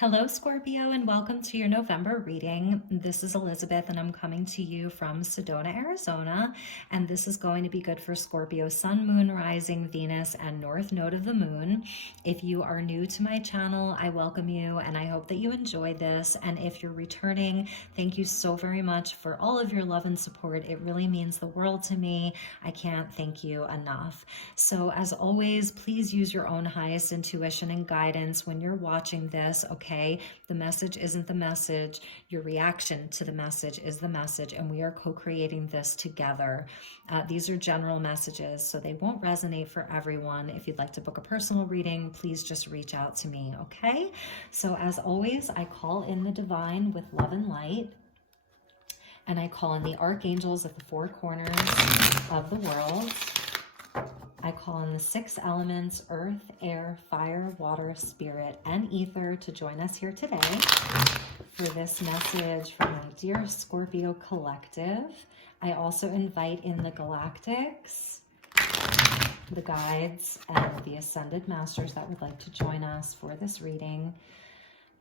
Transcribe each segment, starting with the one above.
Hello, Scorpio, and welcome to your November reading. This is Elizabeth, and I'm coming to you from Sedona, Arizona, and this is going to be good for Scorpio, Sun, Moon, Rising, Venus, and North Node of the Moon. If you are new to my channel, I welcome you, and I hope that you enjoy this. And if you're returning, thank you so very much for all of your love and support. It really means the world to me. I can't thank you enough. So as always, please use your own highest intuition and guidance when you're watching this, okay? The message isn't the message. Your reaction to the message is the message, and we are co-creating this together. These are general messages, so they won't resonate for everyone. If you'd like to book a personal reading, please just reach out to me, okay? So as always, I call in the divine with love and light, and I call in the archangels at the four corners of the world. I call in the six elements, earth, air, fire, water, spirit, and ether to join us here today for this message from my dear Scorpio collective. I also invite in the galactics, the guides, and the ascended masters that would like to join us for this reading.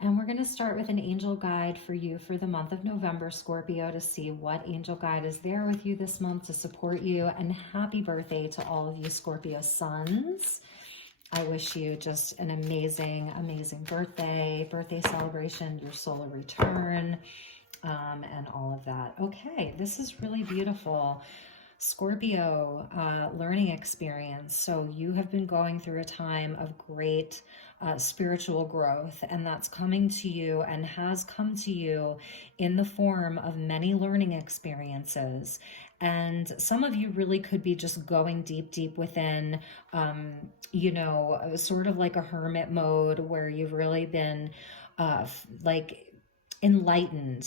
And we're going to start with an angel guide for you for the month of November, Scorpio, to see what angel guide is there with you this month to support you. And happy birthday to all of you Scorpio suns. I wish you just an amazing, amazing birthday celebration, your solar return, and all of that. Okay, this is really beautiful. Scorpio, learning experience. So you have been going through a time of great spiritual growth, and that's coming to you and has come to you in the form of many learning experiences. And some of you really could be just going deep within, sort of like a hermit mode where you've really been like enlightened.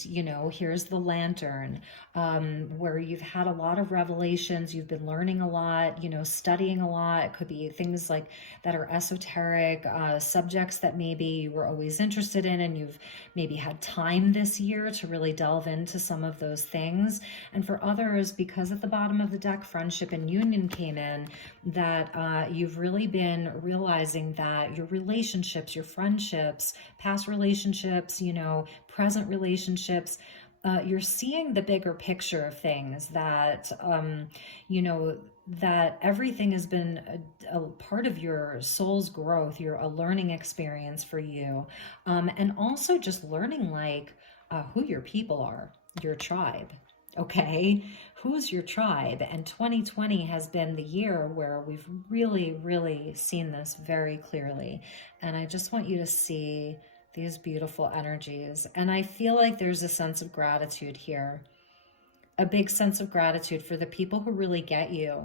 Here's the lantern, where you've had a lot of revelations, you've been learning a lot, studying a lot. It could be things like that are esoteric, subjects that maybe you were always interested in, and you've maybe had time this year to really delve into some of those things. And for others, because at the bottom of the deck, friendship and union came in, that you've really been realizing that your relationships, your friendships, past relationships, present relationships, you're seeing the bigger picture of things, that, that everything has been a part of your soul's growth, a learning experience for you. And also just learning who your people are, your tribe. Okay, who's your tribe? And 2020 has been the year where we've really seen this very clearly. And I just want you to see these beautiful energies. And I feel like there's a sense of gratitude here, a big sense of gratitude for the people who really get you,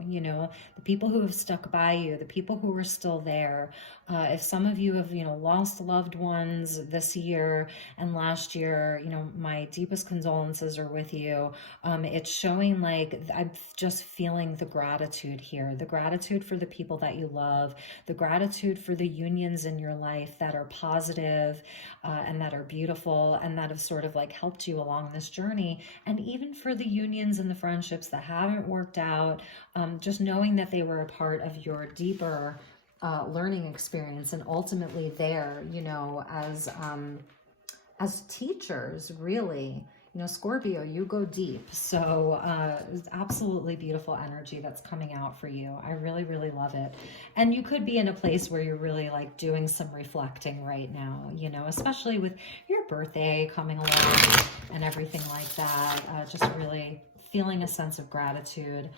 the people who have stuck by you, the people who are still there. If some of you have, lost loved ones this year and last year, my deepest condolences are with you. It's showing like I'm just feeling the gratitude here, the gratitude for the people that you love, the gratitude for the unions in your life that are positive, and that are beautiful, and that have sort of like helped you along this journey. And even for the unions and the friendships that haven't worked out, just knowing that they were a part of your deeper learning experience, and ultimately there, as teachers, really. Scorpio, you go deep. So it's absolutely beautiful energy that's coming out for you. I really love it. And you could be in a place where you're really like doing some reflecting right now, especially with your birthday coming along and everything like that. Just really feeling a sense of gratitude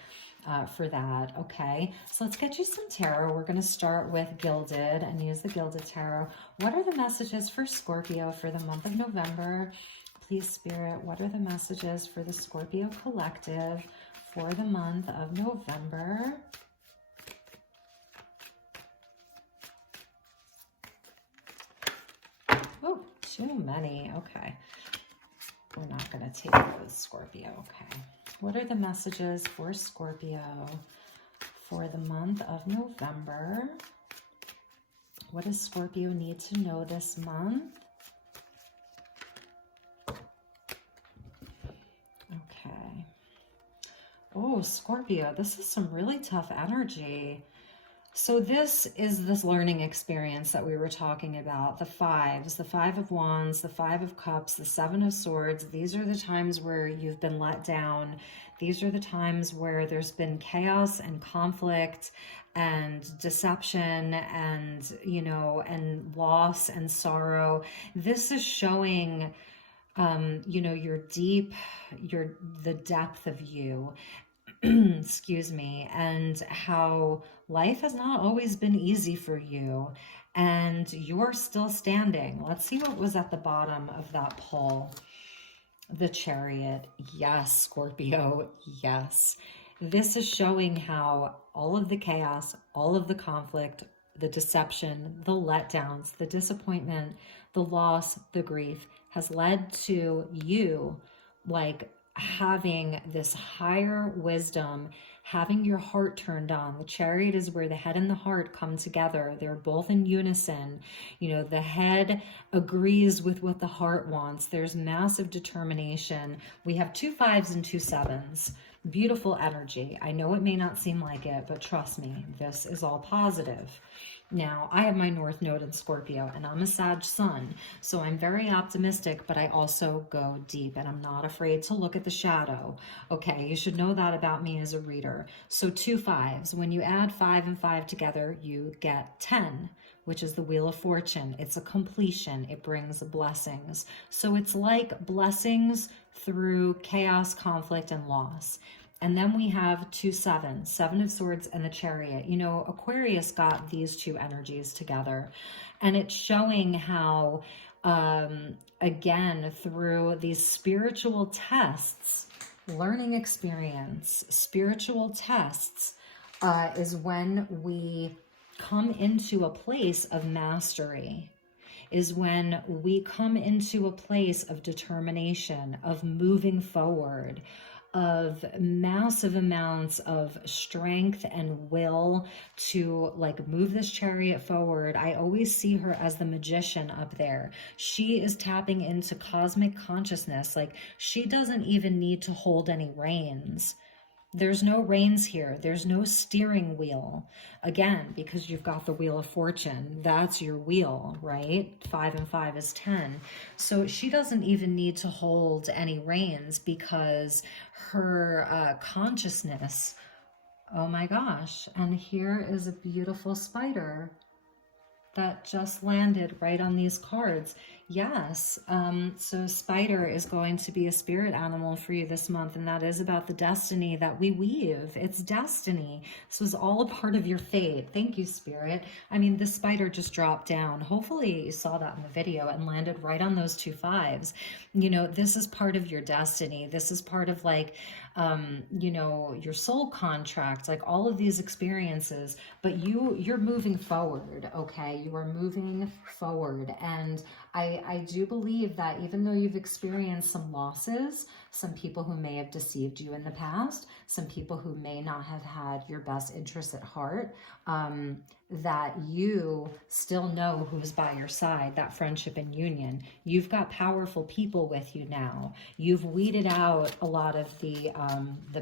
for that. Okay, so let's get you some tarot. We're going to start with Gilded and use the Gilded Tarot. What are the messages for Scorpio for the month of November? Please, Spirit, what are the messages for the Scorpio collective for the month of November? Oh, too many. Okay. We're not going to take those, Scorpio. Okay. What are the messages for Scorpio for the month of November? What does Scorpio need to know this month? Okay. Oh, Scorpio, this is some really tough energy. So this is this learning experience that we were talking about. The fives, the Five of Wands, the Five of Cups, the Seven of Swords. These are the times where you've been let down. These are the times where there's been chaos and conflict and deception and, you know, and loss and sorrow. This is showing, you know, the depth of you. Excuse me, and how life has not always been easy for you, and you're still standing. Let's see what was at the bottom of that poll. The Chariot. Yes, Scorpio. Yes. This is showing how all of the chaos, all of the conflict, the deception, the letdowns, the disappointment, the loss, the grief has led to you like having this higher wisdom, having your heart turned on. The Chariot is where the head and the heart come together. They're both in unison. You know, the head agrees with what the heart wants. There's massive determination. We have 2 5s and 2 7s. Beautiful energy. I know it may not seem like it, but trust me, this is all positive. Now, I have my North Node in Scorpio, and I'm a Sag Sun, so I'm very optimistic, but I also go deep, and I'm not afraid to look at the shadow. Okay, you should know that about me as a reader. So 2 5s. When you add 5 and 5 together, you get 10, which is the Wheel of Fortune. It's a completion. It brings blessings. So it's like blessings through chaos, conflict, and loss. And then we have 2 7s, 7 of Swords and the Chariot. You know, Aquarius got these two energies together. And it's showing how, again, through these spiritual tests, learning experience, spiritual tests, is when we come into a place of mastery, is when we come into a place of determination, of moving forward, of massive amounts of strength and will to like move this chariot forward. I always see her as the magician up there. She is tapping into cosmic consciousness. Like she doesn't even need to hold any reins. There's no reins here. There's no steering wheel. Again, because you've got the Wheel of Fortune. That's your wheel, right? 5 and 5 is 10. So she doesn't even need to hold any reins because her consciousness, oh my gosh. And here is a beautiful spider that just landed right on these cards. Yes, so spider is going to be a spirit animal for you this month, and that is about the destiny that we weave. It's destiny. This was all a part of your fate. Thank you, Spirit. I mean, this spider just dropped down. Hopefully you saw that in the video and landed right on those 2 5s. You know, this is part of your destiny. This is part of like, you know, your soul contract, like all of these experiences, but you're moving forward, okay? You are moving forward. And I do believe that even though you've experienced some losses, some people who may have deceived you in the past, some people who may not have had your best interests at heart, that you still know who's by your side, that friendship and union. You've got powerful people with you now. You've weeded out a lot of the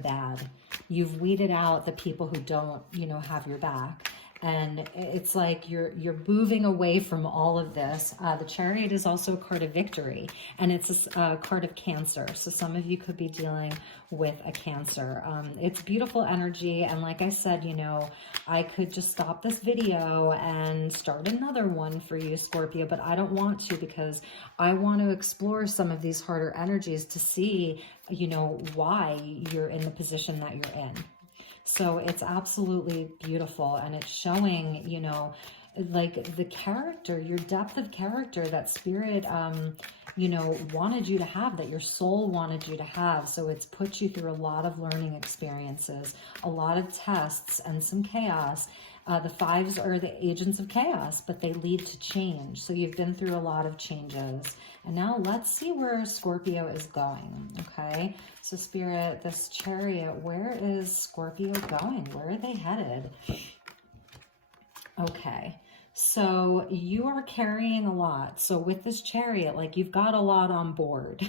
bad. You've weeded out the people who don't, you know, have your back. And it's like you're moving away from all of this. The Chariot is also a card of victory, and it's a card of Cancer. So some of you could be dealing with a Cancer. It's beautiful energy, and like I said, you know, I could just stop this video and start another one for you, Scorpio, but I don't want to, because I want to explore some of these harder energies to see, you know, why you're in the position that you're in. So it's absolutely beautiful, and it's showing, you know, like the character, your depth of character that Spirit, you know, wanted you to have, that your soul wanted you to have. So it's put you through a lot of learning experiences, a lot of tests, and some chaos. The 5s are the agents of chaos, but they lead to change. So you've been through a lot of changes. And now let's see where Scorpio is going, okay? So Spirit, this Chariot, where is Scorpio going? Where are they headed? Okay, So you are carrying a lot. So with this Chariot, like you've got a lot on board.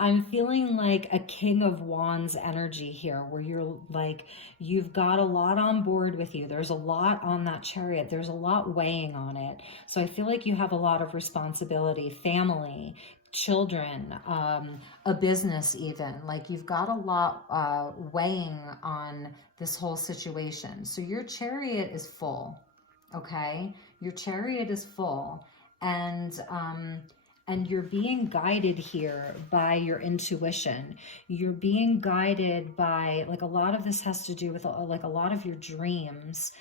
I'm feeling like a King of Wands energy here where you're like, you've got a lot on board with you. There's a lot on that Chariot. There's a lot weighing on it. So I feel like you have a lot of responsibility, family, children, a business even. Like you've got a lot weighing on this whole situation. So your Chariot is full. Okay, your Chariot is full, and you're being guided here by your intuition. You're being guided by, like, a lot of this has to do with like a lot of your dreams,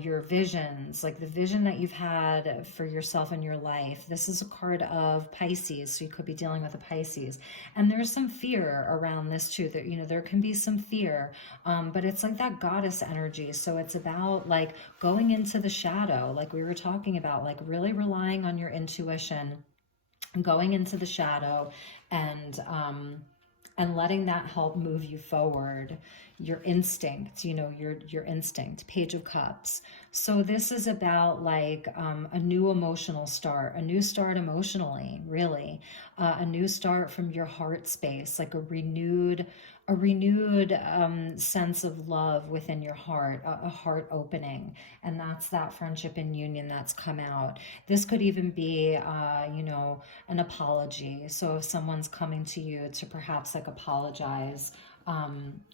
your visions, like the vision that you've had for yourself in your life. This is a card of Pisces, so you could be dealing with a Pisces. And there's some fear around this too, that, you know, there can be some fear, but it's like that goddess energy. So it's about like going into the shadow, like we were talking about, like really relying on your intuition, going into the shadow, and letting that help move you forward. Your instinct, you know, your instinct. Page of Cups. So this is about like a new emotional start, a new start emotionally, really, a new start from your heart space, like a renewed sense of love within your heart, a heart opening. And that's that friendship and union that's come out. This could even be, you know, an apology. So if someone's coming to you to perhaps like apologize,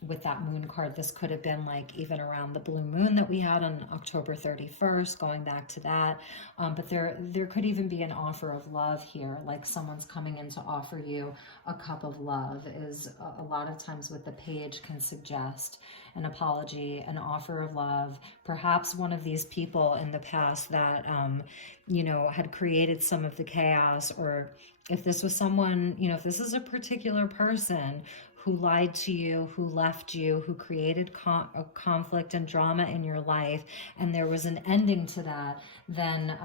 with that moon card, this could have been like even around the blue moon that we had on October 31st, going back to that. But there could even be an offer of love here, like someone's coming in to offer you a cup of love. Is a lot of times what the page can suggest. An apology, an offer of love, perhaps one of these people in the past that, you know, had created some of the chaos, or if this was someone, you know, if this is a particular person who lied to you, who left you, who created conflict and drama in your life, and there was an ending to that, then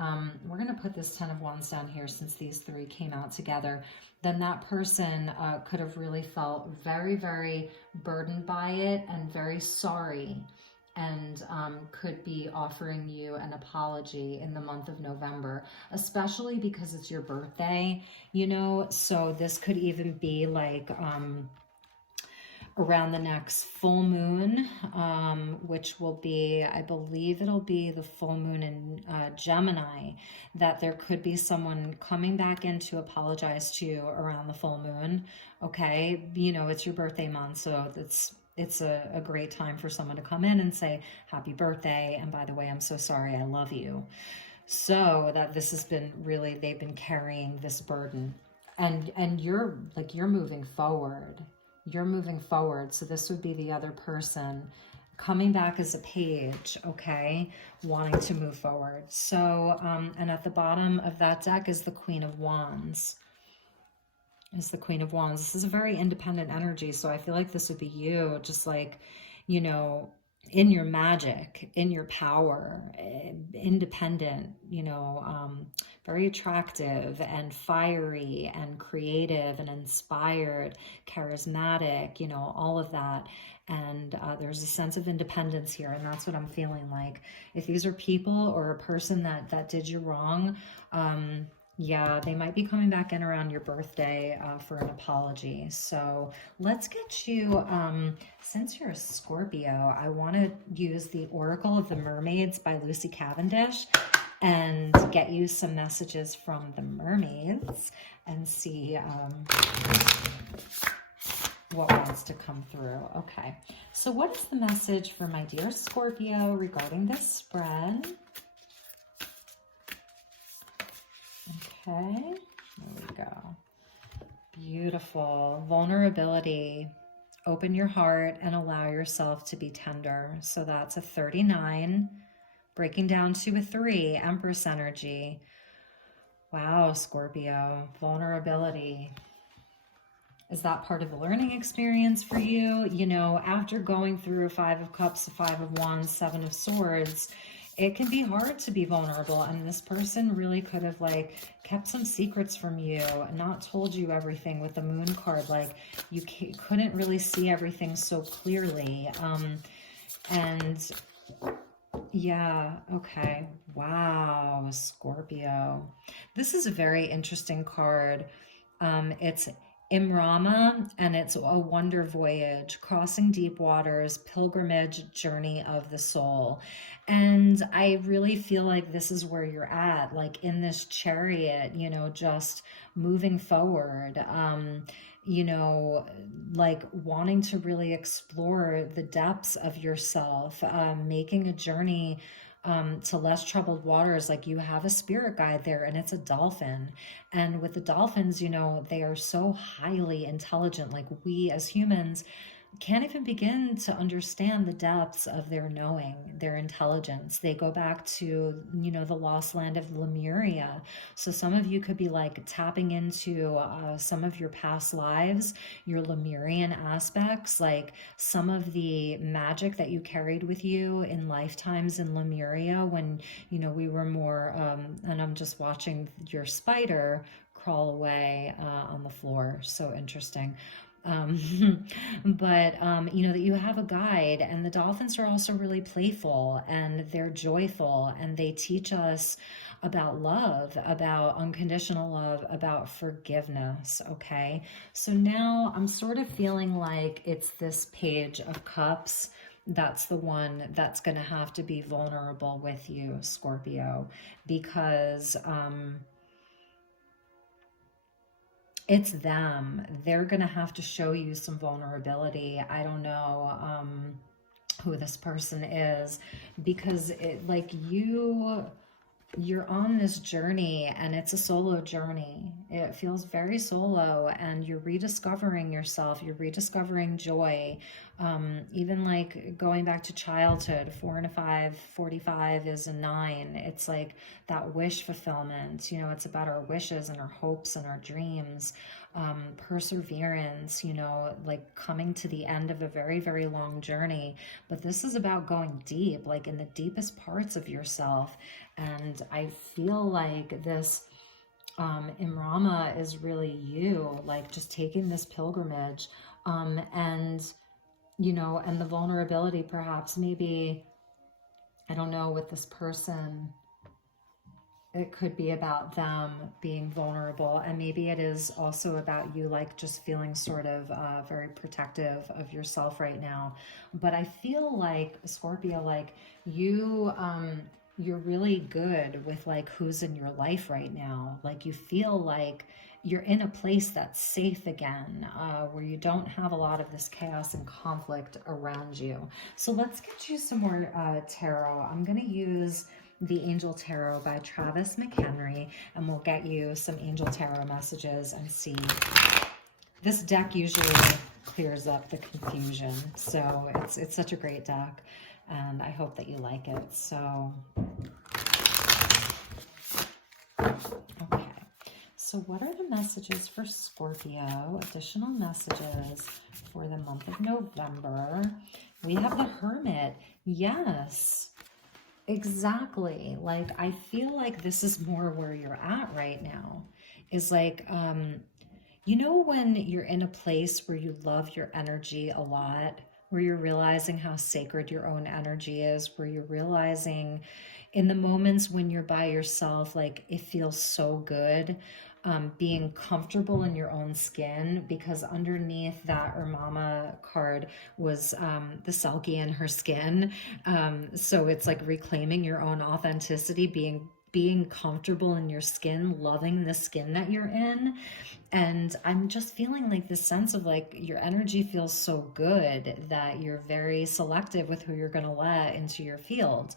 we're going to put this 10 of Wands down here since these three came out together. Then that person could have really felt very, very burdened by it and very sorry, and could be offering you an apology in the month of November, especially because it's your birthday, you know. So this could even be like around the next full moon, which will be, I believe it'll be the full moon in Gemini, that there could be someone coming back in to apologize to you around the full moon. Okay, you know, it's your birthday month, so it's a great time for someone to come in and say happy birthday, and by the way, I'm so sorry, I love you. So that this has been really, they've been carrying this burden, and you're like, you're moving forward. You're moving forward. So this would be the other person coming back as a page, okay, wanting to move forward. So, and at the bottom of that deck is the Queen of Wands. Is the Queen of Wands. This is a very independent energy. So I feel like this would be you, just like, you know, in your magic, in your power, independent, you know, very attractive and fiery and creative and inspired, charismatic, you know, all of that. And there's a sense of independence here, and that's what I'm feeling like. If these are people or a person that did you wrong, yeah, they might be coming back in around your birthday for an apology. So let's get you, since you're a Scorpio, I want to use the Oracle of the Mermaids by Lucy Cavendish and get you some messages from the mermaids and see what wants to come through. Okay, so what is the message for my dear Scorpio regarding this spread? Okay, there we go. Beautiful. Vulnerability. Open your heart and allow yourself to be tender. So that's a 39, breaking down to a 3, Empress energy. Wow, Scorpio. Vulnerability. Is that part of the learning experience for you? You know, after going through 5 of Cups, 5 of Wands, 7 of Swords, it can be hard to be vulnerable, and this person really could have like kept some secrets from you and not told you everything with the Moon card. Like you couldn't really see everything so clearly, and Yeah, okay. Wow, Scorpio. This is a very interesting card. It's Imrama, and it's a wonder voyage, crossing deep waters, pilgrimage, journey of the soul. And I really feel like this is where you're at, like in this chariot, just moving forward. You know, like wanting to really explore the depths of yourself, making a journey to less troubled waters. Like you have a spirit guide there, and it's a dolphin. And with the dolphins, they are so highly intelligent. Like we as humans can't even begin to understand the depths of their knowing, their intelligence. They go back to, the lost land of Lemuria. So some of you could be like tapping into some of your past lives, your Lemurian aspects, like some of the magic that you carried with you in lifetimes in Lemuria when, we were more, and I'm just watching your spider crawl away on the floor. So interesting. But that you have a guide, and the dolphins are also really playful and they're joyful, and they teach us about love, about unconditional love, about forgiveness. Okay, so now I'm sort of feeling like it's this Page of Cups. That's the one that's going to have to be vulnerable with you, Scorpio, because it's them. They're going to have to show you some vulnerability. I don't know who this person is, because you're on this journey, and it's a solo journey. It feels very solo, and you're rediscovering yourself. You're rediscovering joy. Even like going back to childhood, 4 and a 5, 45 is a 9. It's like that wish fulfillment. It's about our wishes and our hopes and our dreams. Perseverance, like coming to the end of a very, very long journey. But this is about going deep, like in the deepest parts of yourself. And I feel like this Imrama is really you, like just taking this pilgrimage, and and the vulnerability, perhaps, maybe, I don't know, with this person, it could be about them being vulnerable, and maybe it is also about you, like just feeling sort of very protective of yourself right now. But I feel like, Scorpio, like you're really good with like who's in your life right now. Like you feel like you're in a place that's safe again, where you don't have a lot of this chaos and conflict around you. So let's get you some more tarot. I'm going to use the Angel Tarot by Travis McHenry, and we'll get you some Angel Tarot messages and see. This deck usually clears up the confusion, so it's such a great deck, and I hope that you like it. So, okay. So what are the messages for Scorpio? Additional messages for the month of November. We have the Hermit. Yes. Exactly. Like, I feel like this is more where you're at right now, is like, when you're in a place where you love your energy a lot, where you're realizing how sacred your own energy is, where you're realizing in the moments when you're by yourself, like it feels so good. Being comfortable in your own skin, because underneath that Mama card was the Selkie in her skin. So it's like reclaiming your own authenticity, being comfortable in your skin, loving the skin that you're in. And I'm just feeling like this sense of like your energy feels so good that you're very selective with who you're going to let into your field.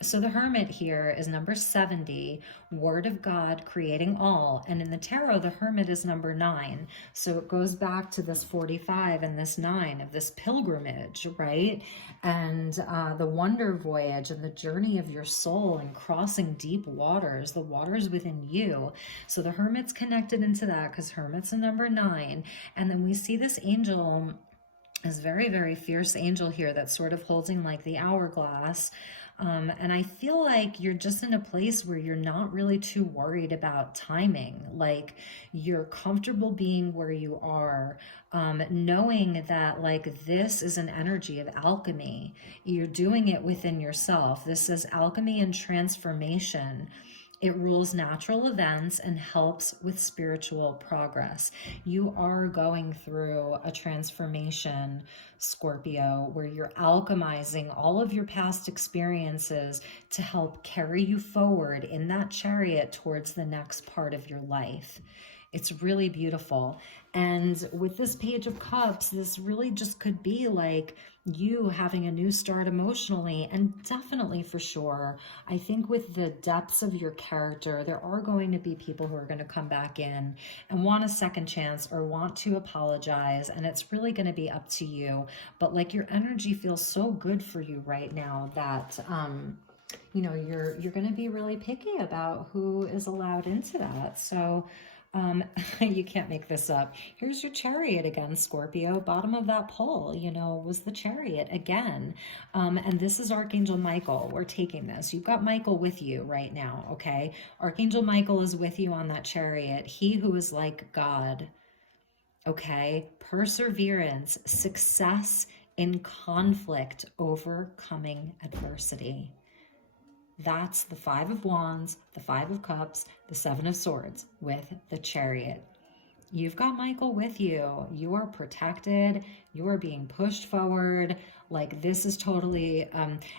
So the Hermit here is number 70, Word of God, creating all. And in the tarot, the Hermit is number 9. So it goes back to this 45 and this 9 of this pilgrimage, right? And the wonder voyage and the journey of your soul and crossing deep waters, the waters within you. So the Hermit's connected into that because Hermit's a number 9. And then we see this angel, this very, very fierce angel here that's sort of holding like the hourglass. And I feel like you're just in a place where you're not really too worried about timing. Like you're comfortable being where you are, knowing that like this is an energy of alchemy. You're doing it within yourself. This is alchemy and transformation. It rules natural events and helps with spiritual progress. You are going through a transformation, Scorpio, where you're alchemizing all of your past experiences to help carry you forward in that chariot towards the next part of your life. It's really beautiful. And with this Page of Cups, this really just could be like you having a new start emotionally. And definitely for sure, I think with the depths of your character, there are going to be people who are going to come back in and want a second chance or want to apologize. And it's really going to be up to you. But like your energy feels so good for you right now that, you know, you're going to be really picky about who is allowed into that. So, you can't make this up. Here's your chariot again, Scorpio. Bottom of that pole, you know, was the chariot again. And this is Archangel Michael. We're taking this. You've got Michael with you right now, okay? Archangel Michael is with you on that chariot. He who is like God, okay? Perseverance, success in conflict, overcoming adversity. That's the Five of Wands, the Five of Cups, the Seven of Swords with the Chariot. You've got Michael with you. You are protected. You are being pushed forward. Like this is totally,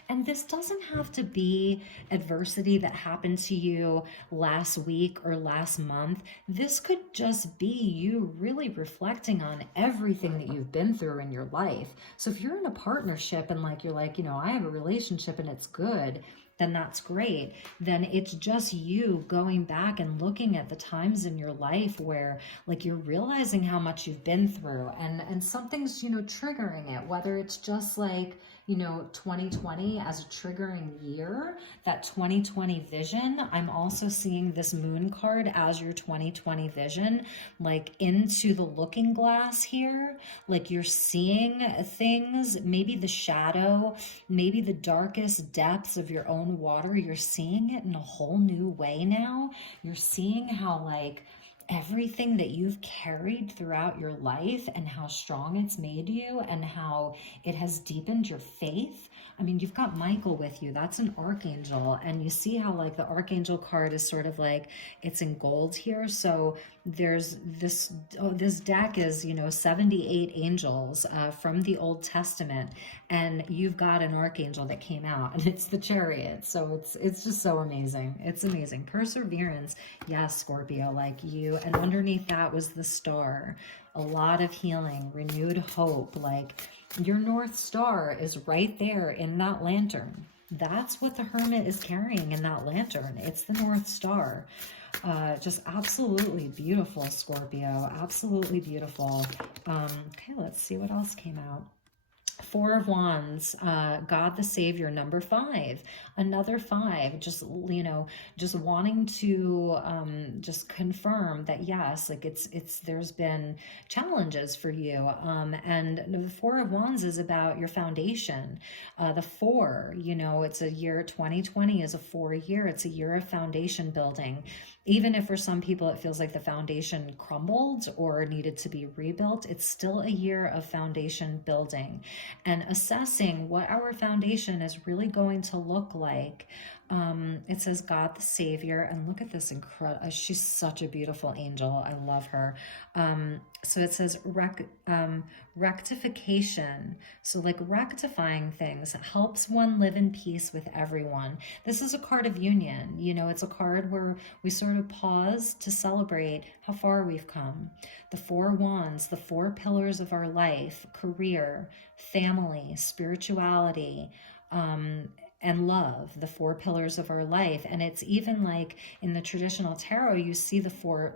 and this doesn't have to be adversity that happened to you last week or last month. This could just be you really reflecting on everything that you've been through in your life. So if you're in a partnership and like, you're like, you know, I have a relationship and it's good, then that's great. Then it's just you going back and looking at the times in your life where like you're realizing how much you've been through and something's, you know, triggering it, whether it's just like, you know, 2020 as a triggering year, that 2020 vision. I'm also seeing this moon card as your 2020 vision, like into the looking glass here, like you're seeing things, maybe the shadow, maybe the darkest depths of your own water. You're seeing it in a whole new way now. You're seeing how like everything that you've carried throughout your life and how strong it's made you and how it has deepened your faith. I mean, you've got Michael with you. That's an archangel. And you see how like the archangel card is sort of like, it's in gold here. So there's this, this deck is, you know, 78 angels from the Old Testament. And you've got an archangel that came out and it's the Chariot. So it's just so amazing. It's amazing. Perseverance. Yes, Scorpio, like you. And underneath that was the star. A lot of healing, renewed hope. Like your North Star is right there in that lantern. That's what the Hermit is carrying in that lantern. It's the North Star. Just absolutely beautiful, Scorpio. Absolutely beautiful. Okay, let's see what else came out. Four of Wands, God the Savior, number 5, another 5, just, you know, just wanting to just confirm that, yes, like there's been challenges for you. And the Four of Wands is about your foundation. The 4, you know, it's a year, 2020 is a 4 year. It's a year of foundation building. Even if for some people it feels like the foundation crumbled or needed to be rebuilt, it's still a year of foundation building and assessing what our foundation is really going to look like. It says God the Savior, and look at this incredible, she's such a beautiful angel. I love her. So it says rectification. So like rectifying things helps one live in peace with everyone. This is a card of union. You know, it's a card where we sort of pause to celebrate how far we've come. The 4 wands, the 4 pillars of our life: career, family, spirituality, and love, the 4 pillars of our life. And it's even like in the traditional tarot, you see the four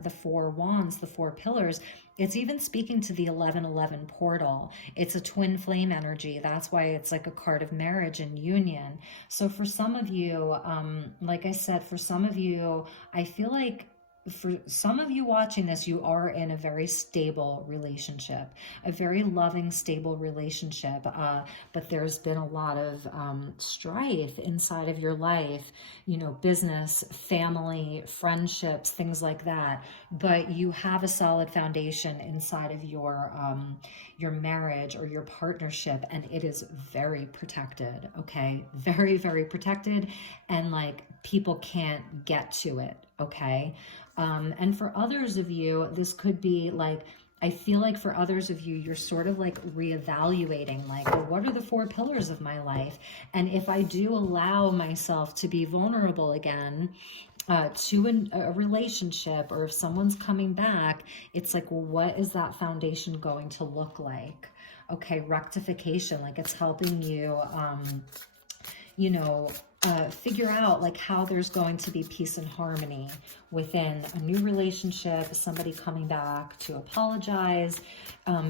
wands, the 4 pillars. It's even speaking to the 1111 portal. It's a twin flame energy. That's why it's like a card of marriage and union. So for some of you, like I said, for some of you, I feel like for some of you watching this, you are in a very stable relationship, a very loving, stable relationship. But there's been a lot of strife inside of your life, you know, business, family, friendships, things like that. But you have a solid foundation inside of your marriage or your partnership, and it is very protected. Okay, very, very protected, and like people can't get to it. Okay. And for others of you, this could be like, I feel like for others of you, you're sort of like reevaluating, like, well, what are the 4 pillars of my life? And if I do allow myself to be vulnerable again, to a relationship, or if someone's coming back, it's like, well, what is that foundation going to look like? Okay, rectification, like it's helping you, you know, figure out like how there's going to be peace and harmony within a new relationship, somebody coming back to apologize.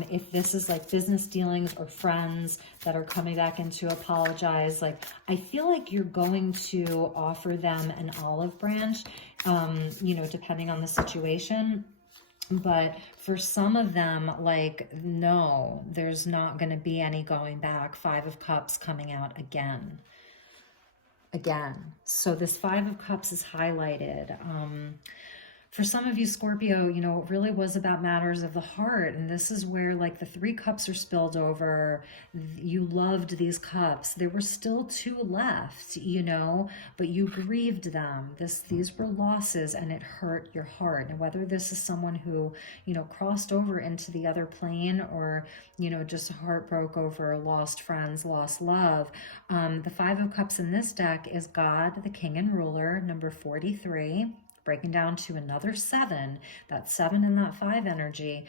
If this is like business dealings or friends that are coming back in to apologize, like I feel like you're going to offer them an olive branch, you know, depending on the situation. But for some of them, like, no, there's not going to be any going back. 5 of Cups coming out again. So this 5 of Cups is highlighted. For some of you, Scorpio, you know, it really was about matters of the heart. And this is where like the 3 cups are spilled over. You loved these cups. There were still 2 left, you know, but you grieved them. These were losses, and it hurt your heart. And whether this is someone who, you know, crossed over into the other plane, or, you know, just heart broke over lost friends, lost love. The 5 of Cups in this deck is God, the King and Ruler, number 43. Breaking down to another 7, that 7 and that 5 energy,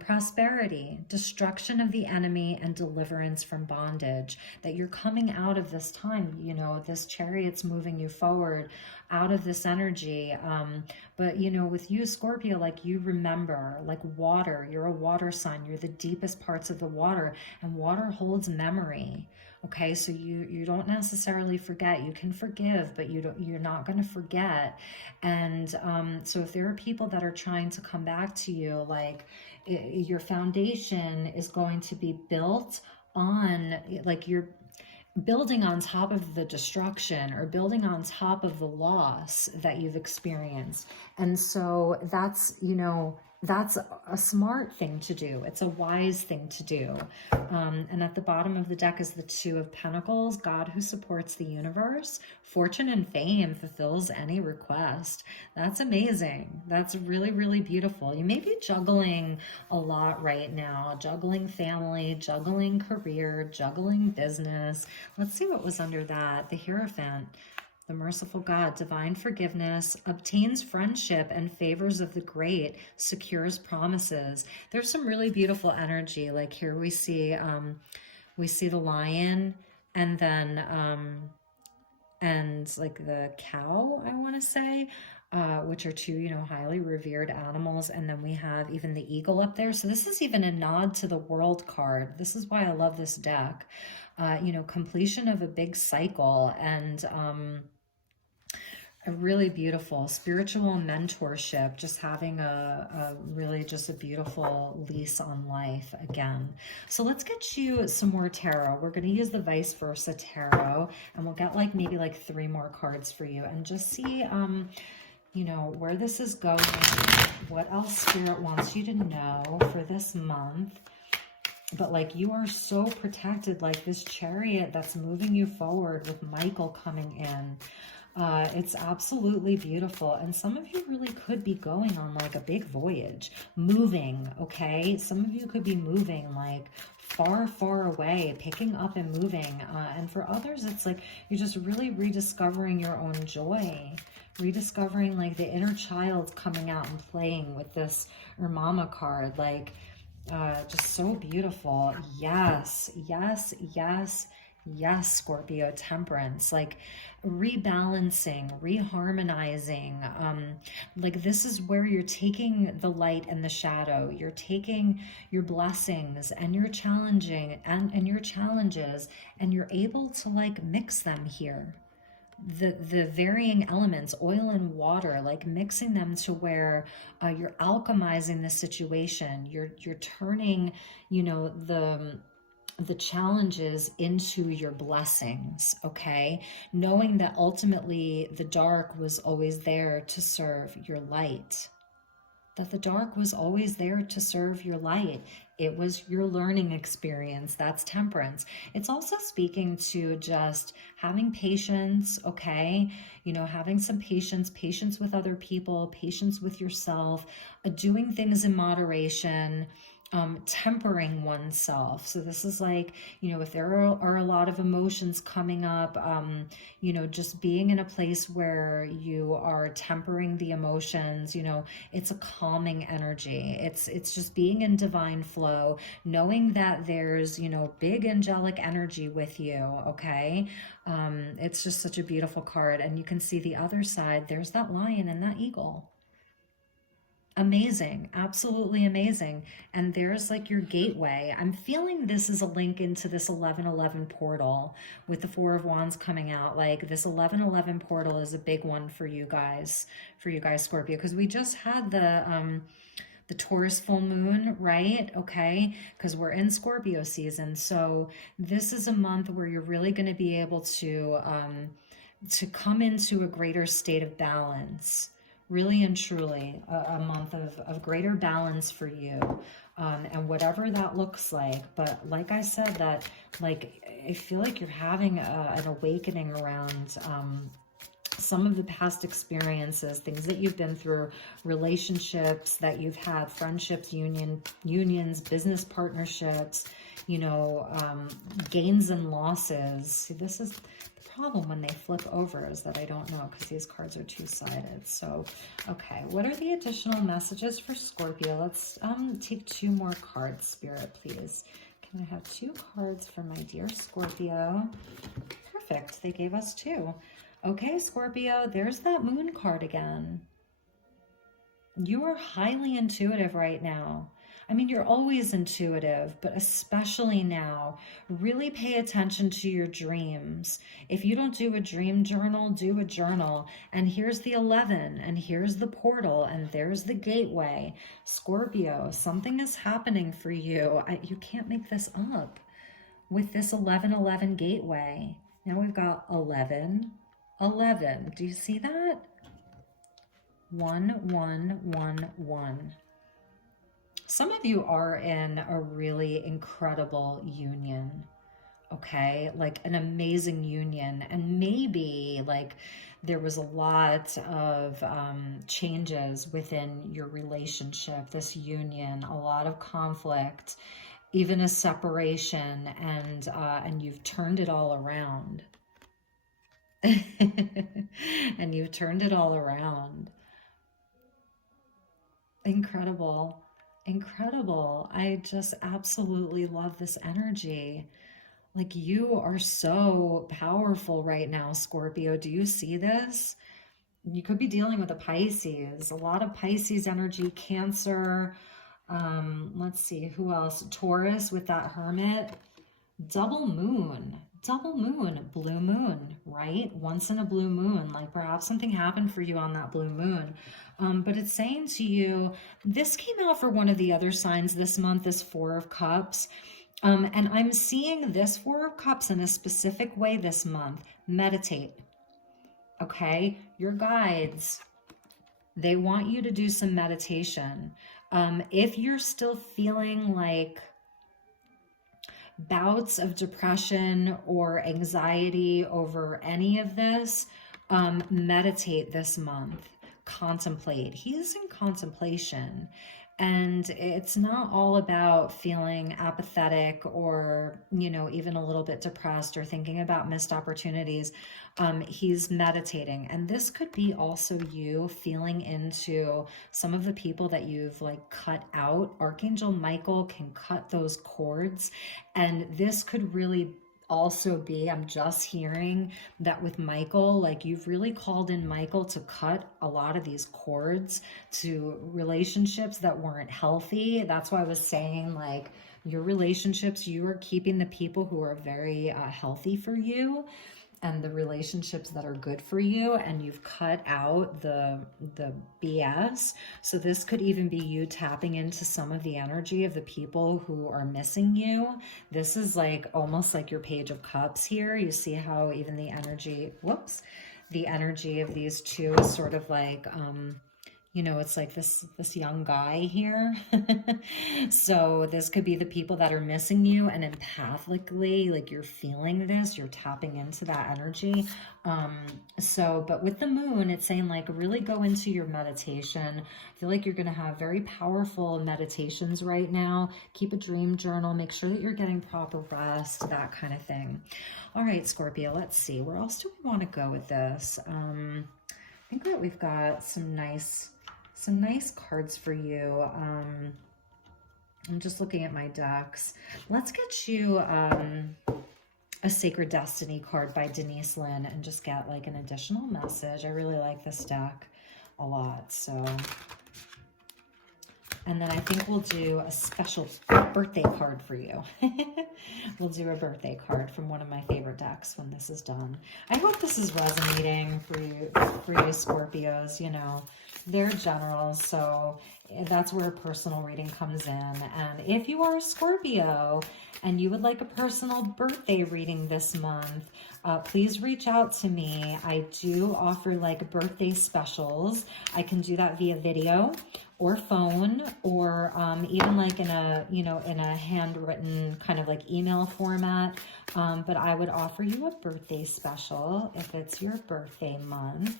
prosperity, destruction of the enemy, and deliverance from bondage, that you're coming out of this time, you know, this Chariot's moving you forward out of this energy. But, you know, with you, Scorpio, like you remember, like water, you're a water sign, you're the deepest parts of the water, and water holds memory. Okay, so you don't necessarily forget. You can forgive, but you're not going to forget. And so if there are people that are trying to come back to you, like your foundation is going to be built on, like you're building on top of the destruction, or building on top of the loss that you've experienced. And so that's, you know, that's a smart thing to do. It's a wise thing to do. And at the bottom of the deck is the 2 of Pentacles, God who supports the universe, fortune and fame, fulfills any request. That's amazing. That's really, really beautiful. You may be juggling a lot right now, juggling family, juggling career, juggling business. Let's see what was under that. The Hierophant. The merciful God, divine forgiveness, obtains friendship and favors of the great, secures promises. There's some really beautiful energy. Like here we see the lion, and then and like the cow, I want to say, which are 2, you know, highly revered animals. And then we have even the eagle up there. So this is even a nod to the World card. This is why I love this deck. You know, completion of a big cycle, and a really beautiful spiritual mentorship, just having a really just a beautiful lease on life again. So let's get you some more tarot. We're going to use the vice versa tarot, and we'll get like maybe like 3 more cards for you, and just see you know, where this is going, what else Spirit wants you to know for this month. But like you are so protected, like this Chariot that's moving you forward with Michael coming in. It's absolutely beautiful. And some of you really could be going on like a big voyage, moving, okay? Some of you could be moving like far, far away, picking up and moving. And for others, it's like you're just really rediscovering your own joy, rediscovering like the inner child coming out and playing with this Mama card, like just so beautiful. Yes, yes, yes. Yes, Scorpio, temperance, like rebalancing, reharmonizing. Like this is where you're taking the light and the shadow. You're taking your blessings and your challenging and your challenges, and you're able to like mix them here. the varying elements, oil and water, like mixing them to where you're alchemizing the situation. You're turning, you know, the challenges into your blessings, okay? Knowing that ultimately the dark was always there to serve your light. That the dark was always there to serve your light. It was your learning experience. That's temperance. It's also speaking to just having patience, okay? You know, having some patience with other people, patience with yourself, doing things in moderation, tempering oneself. So this is like, you know, if there are a lot of emotions coming up, you know, just being in a place where you are tempering the emotions, you know, it's a calming energy. It's just being in divine flow, knowing that there's, you know, big angelic energy with you, okay? It's just such a beautiful card. And you can see the other side, there's that lion and that eagle. Amazing, absolutely amazing. And there's like your gateway. I'm feeling this is a link into this 1111 portal with the Four of Wands coming out. Like this 1111 portal is a big one for you guys, Scorpio, because we just had the Taurus full moon, right? Okay, because we're in Scorpio season. So this is a month where you're really going to be able to come into a greater state of balance. Really and truly a month of greater balance for you, and whatever that looks like. But like I said, that like I feel like you're having an awakening around some of the past experiences, things that you've been through, relationships that you've had, friendships, unions, business partnerships, you know, gains and losses. See, this is problem when they flip over, is that I don't know because these cards are two-sided. So okay, what are the additional messages for Scorpio? Let's take two more cards, Spirit, please. Can I have two cards for my dear Scorpio? Perfect, they gave us two. Okay, Scorpio, there's that moon card again. You are highly intuitive right now. I mean, you're always intuitive, but especially now, really pay attention to your dreams. If you don't do a dream journal, do a journal. And here's the 11, and here's the portal, and there's the gateway. Scorpio, something is happening for you. You can't make this up with this 1111 gateway. Now we've got 11, 11. Do you see that? 1, 1, 1, 1. Some of you are in a really incredible union, okay? Like an amazing union. And maybe like there was a lot of changes within your relationship, this union, a lot of conflict, even a separation, and you've turned it all around. And you've turned it all around. Incredible. Incredible. I just absolutely love this energy. Like you are so powerful right now, Scorpio. Do you see this? You could be dealing with a Pisces, a lot of Pisces energy, Cancer. Let's see, who else? Taurus with that Hermit. Double moon, blue moon, right? Once in a blue moon, like perhaps something happened for you on that blue moon. But it's saying to you, this came out for one of the other signs this month, this Four of Cups. And I'm seeing this Four of Cups in a specific way this month. Meditate, okay? Your guides, they want you to do some meditation. If you're still feeling like bouts of depression or anxiety over any of this, meditate this month. Contemplate. He is in contemplation. And it's not all about feeling apathetic or, you know, even a little bit depressed or thinking about missed opportunities. He's meditating. And this could be also you feeling into some of the people that you've like cut out. Archangel Michael can cut those cords. And this could really also be, I'm just hearing that with Michael, like you've really called in Michael to cut a lot of these cords to relationships that weren't healthy. That's why I was saying like your relationships, you are keeping the people who are very healthy for you. and the relationships that are good for you, and you've cut out the BS. So this could even be you tapping into some of the energy of the people who are missing you. This is like almost like your Page of Cups here. You see how even the energy, whoops, the energy of these two is sort of like, you know, it's like this young guy here. So this could be the people that are missing you, and empathically, like you're feeling this, you're tapping into that energy. But with the moon, it's saying like really go into your meditation. I feel like you're going to have very powerful meditations right now. Keep a dream journal, make sure that you're getting proper rest, that kind of thing. All right, Scorpio, let's see. Where else do we want to go with this? I think that we've got some nice cards for you. I'm just looking at my decks. Let's get you a Sacred Destiny card by Denise Lynn and just get like an additional message. I really like this deck a lot. So, and then I think we'll do a special birthday card for you. We'll do a birthday card from one of my favorite decks when this is done. I hope this is resonating for you Scorpios. You know, they're general, so that's where a personal reading comes in. And if you are a Scorpio and you would like a personal birthday reading this month, please reach out to me. I do offer like birthday specials. I can do that via video or phone, or even like in a, you know, in a handwritten kind of like email format. But I would offer you a birthday special if it's your birthday month.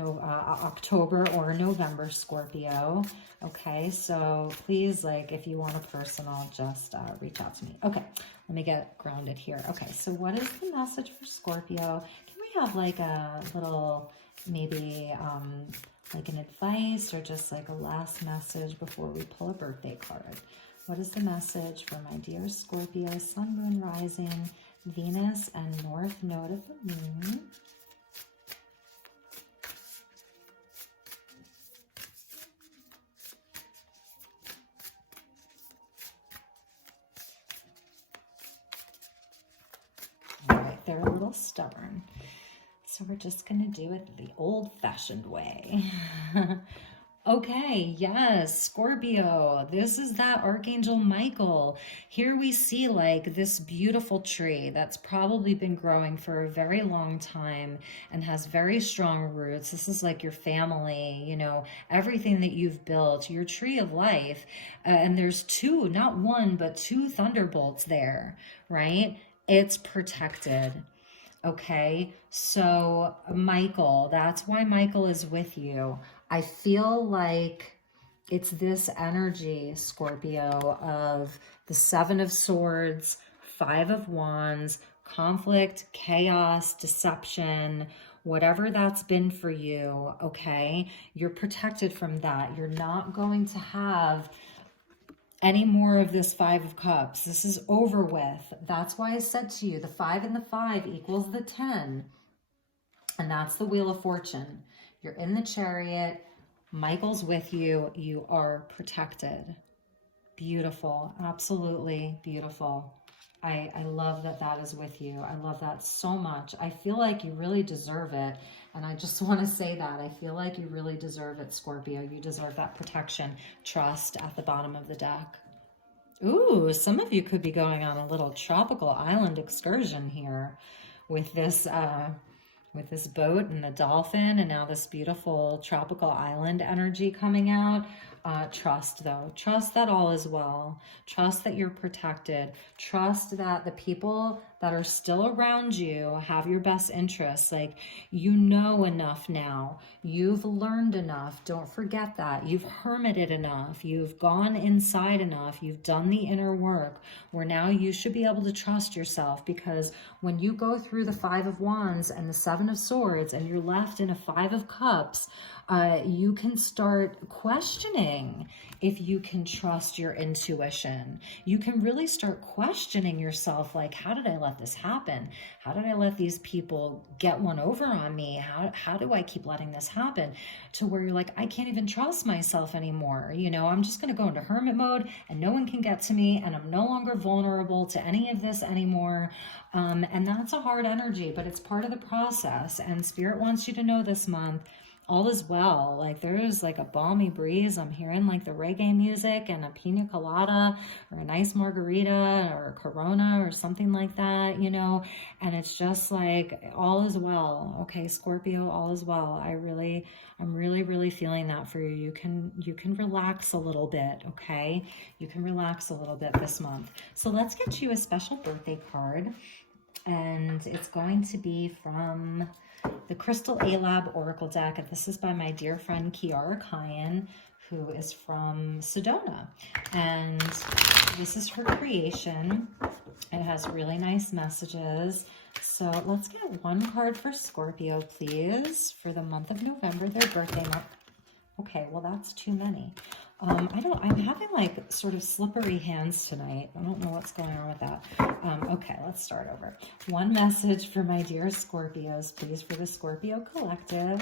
October or November, Scorpio. Okay, so please, like, if you want a personal, just reach out to me. Okay, let me get grounded here. Okay, so what is the message for Scorpio? Can we have like a little, maybe like an advice or just like a last message before we pull a birthday card? What is the message for my dear Scorpio, Sun, Moon, Rising, Venus, and North Node of the Moon? They're a little stubborn, so we're just going to do it the old-fashioned way. Okay, yes, Scorpio, this is that Archangel Michael. Here we see like this beautiful tree that's probably been growing for a very long time and has very strong roots. This is like your family, you know, everything that you've built, your tree of life. And there's two, not one, but two thunderbolts there, right? It's protected. Okay, so Michael, that's why Michael is with you. I feel like it's this energy, Scorpio, of the Seven of Swords, Five of Wands, conflict, chaos, deception, whatever that's been for you, okay? You're protected from that. You're not going to have any more of this Five of Cups. This is over with. That's why I said to you, the 5 and the 5 equals the 10. And that's the Wheel of Fortune. You're in the Chariot. Michael's with you. You are protected. Beautiful. Absolutely beautiful. I love that that is with you. I love that so much. I feel like you really deserve it. And I just want to say that. I feel like you really deserve it, Scorpio. You deserve that protection. Trust at the bottom of the deck. Ooh, some of you could be going on a little tropical island excursion here with this boat and the dolphin, and now this beautiful tropical island energy coming out. Trust, though. Trust that all is well. Trust that you're protected. Trust that the people that are still around you have your best interests. Like, you know enough now. You've learned enough. Don't forget that. You've hermited enough. You've gone inside enough. You've done the inner work where now you should be able to trust yourself, because when you go through the 5 of Wands and the 7 of Swords and you're left in a 5 of Cups, You can start questioning if you can trust your intuition. You can really start questioning yourself, like, how did I let this happen? How did I let these people get one over on me? How do I keep letting this happen? To where you're like, I can't even trust myself anymore. You know, I'm just going to go into hermit mode and no one can get to me, and I'm no longer vulnerable to any of this anymore. And that's a hard energy, but it's part of the process. And Spirit wants you to know this month, all is well. Like, there's like a balmy breeze. I'm hearing like the reggae music and a pina colada or a nice margarita or a Corona or something like that, you know, and it's just like, all is well. Okay, Scorpio, all is well. I'm really feeling that for you. You can relax a little bit. Okay, you can relax a little bit this month. So let's get you a special birthday card, and it's going to be from the Crystal A-Lab Oracle deck. And this is by my dear friend Kiara Kyan, who is from Sedona. And this is her creation. It has really nice messages. So let's get one card for Scorpio, please, for the month of November, their birthday month. Okay, well, that's too many. I'm having like sort of slippery hands tonight. I don't know what's going on with that. Okay, let's start over. One message for my dear Scorpios, please, for the Scorpio Collective.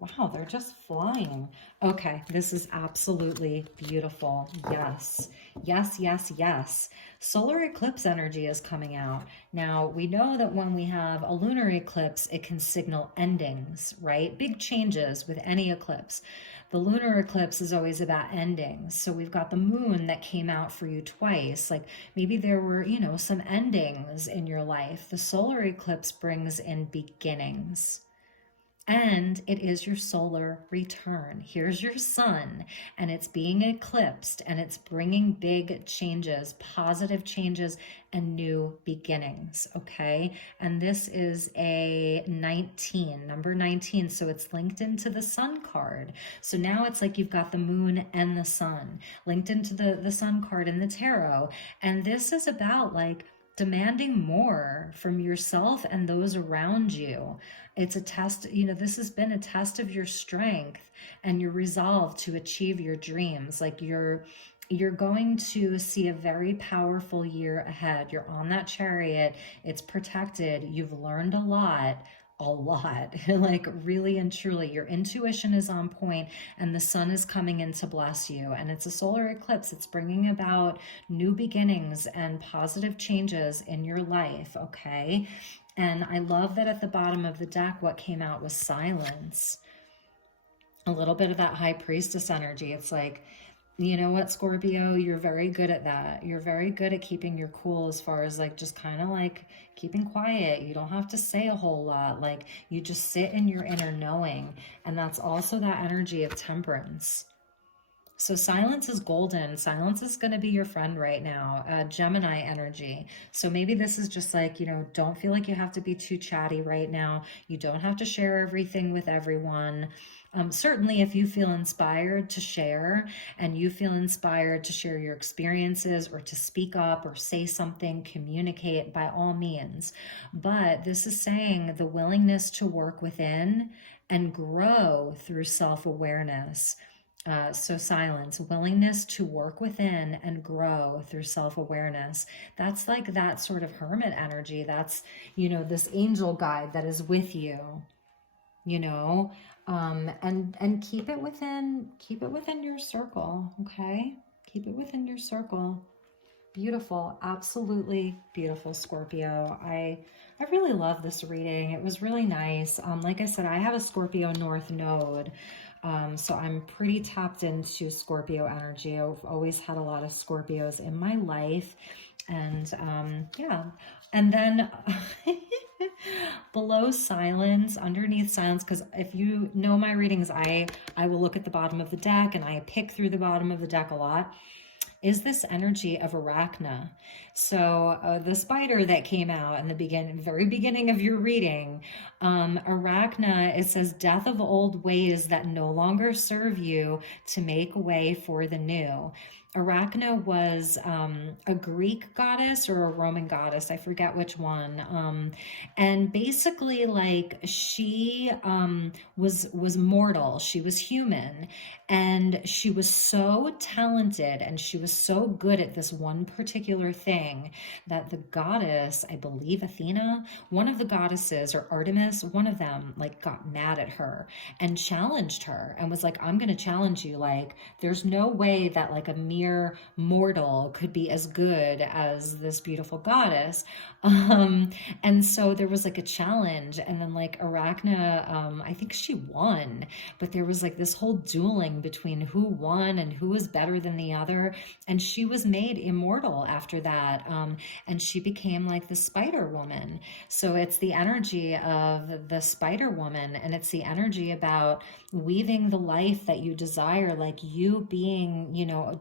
Wow, they're just flying. Okay, this is absolutely beautiful. Yes, yes, yes, yes. Solar eclipse energy is coming out. Now, we know that when we have a lunar eclipse, it can signal endings, right? Big changes with any eclipse. The lunar eclipse is always about endings. So we've got the moon that came out for you twice. Like, maybe there were, you know, some endings in your life. The solar eclipse brings in beginnings. And it is your solar return. Here's your sun, and it's being eclipsed, and it's bringing big changes, positive changes, and new beginnings, okay? And this is a 19, number 19, so it's linked into the sun card. So now it's like you've got the moon and the sun linked into the sun card in the tarot. And this is about like demanding more from yourself and those around you. It's a test, you know, this has been a test of your strength and your resolve to achieve your dreams. Like, you're going to see a very powerful year ahead. You're on that chariot. It's protected. You've learned a lot, like, really and truly. Your intuition is on point, and the sun is coming in to bless you. And it's a solar eclipse. It's bringing about new beginnings and positive changes in your life, okay? And I love that at the bottom of the deck, what came out was silence. A little bit of that high priestess energy. It's like, you know what, Scorpio, you're very good at that. You're very good at keeping your cool, as far as like just kind of like keeping quiet. You don't have to say a whole lot. Like, you just sit in your inner knowing. And that's also that energy of temperance. So silence is golden. Silence is going to be your friend right now. Gemini energy. So maybe this is just like, you know, don't feel like you have to be too chatty right now. You don't have to share everything with everyone. Certainly, if you feel inspired to share, and you feel inspired to share your experiences or to speak up or say something, communicate, by all means. But this is saying the willingness to work within and grow through self-awareness. So silence, willingness to work within and grow through self-awareness. That's like that sort of hermit energy. That's, you know, this angel guide that is with you, you know, and keep it within your circle. Okay. Keep it within your circle. Beautiful. Absolutely beautiful, Scorpio. I really love this reading. It was really nice. Like I said, I have a Scorpio North node. So I'm pretty tapped into Scorpio energy. I've always had a lot of Scorpios in my life. And yeah. And then below silence, underneath silence, because if you know my readings, I will look at the bottom of the deck and I pick through the bottom of the deck a lot. is this energy of Arachna. So the spider that came out in the very beginning of your reading, Arachna, it says, death of old ways that no longer serve you to make way for the new. Arachna was a Greek goddess or a Roman goddess, I forget which one. And basically, like, she was mortal. She was human, and she was so talented, and she was so good at this one particular thing that the goddess, I believe Athena, one of the goddesses, or Artemis, one of them, like, got mad at her and challenged her and was like, I'm going to challenge you. Like, there's no way that, like, a mere mortal could be as good as this beautiful goddess. And so there was like a challenge, and then like Arachna, I think she won, but there was like this whole dueling between who won and who was better than the other, and she was made immortal after that, and she became like the Spider Woman. So it's the energy of the Spider Woman, and it's the energy about weaving the life that you desire, like you being, you know,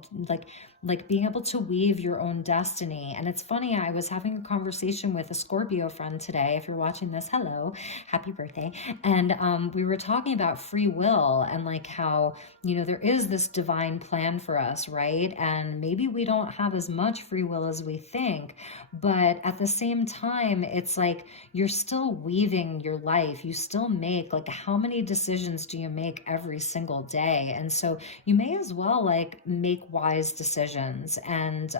like being able to weave your own destiny. And it's funny, I was having a conversation with a Scorpio friend today. If you're watching this, hello, happy birthday. And we were talking about free will and like how, you know, there is this divine plan for us, right? And maybe we don't have as much free will as we think, but at the same time, it's like you're still weaving your life. You still make, like, how many decisions do you make every single day? And so you may as well like make wise decisions and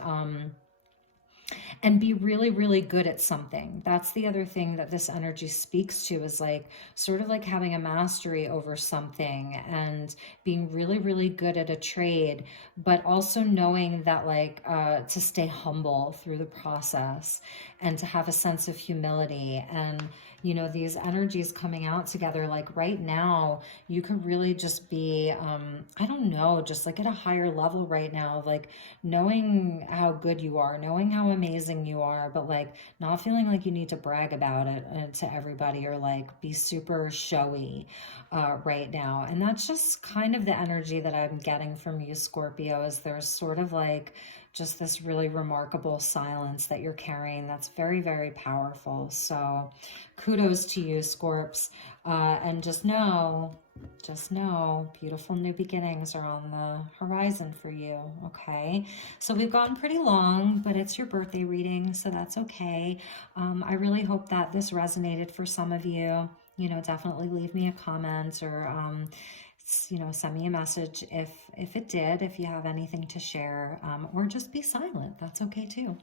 be really, really good at something. That's the other thing that this energy speaks to, is like sort of like having a mastery over something and being really, really good at a trade, but also knowing that like to stay humble through the process and to have a sense of humility. And you know, these energies coming out together, like right now, you could really just be, I don't know, just like at a higher level right now, like knowing how good you are, knowing how amazing you are, but like not feeling like you need to brag about it to everybody or like be super showy right now. And that's just kind of the energy that I'm getting from you, Scorpio, is there's sort of like just this really remarkable silence that you're carrying that's very, very powerful. So kudos to you, Scorps. And just know, beautiful new beginnings are on the horizon for you, okay? So we've gone pretty long, but it's your birthday reading, so that's okay. I really hope that this resonated for some of you. You know, definitely leave me a comment or you know, send me a message if it did, if you have anything to share, or just be silent. That's okay too.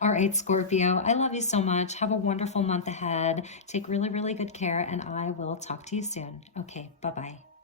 All right, Scorpio, I love you so much. Have a wonderful month ahead. Take really, really good care, and I will talk to you soon. Okay, bye-bye.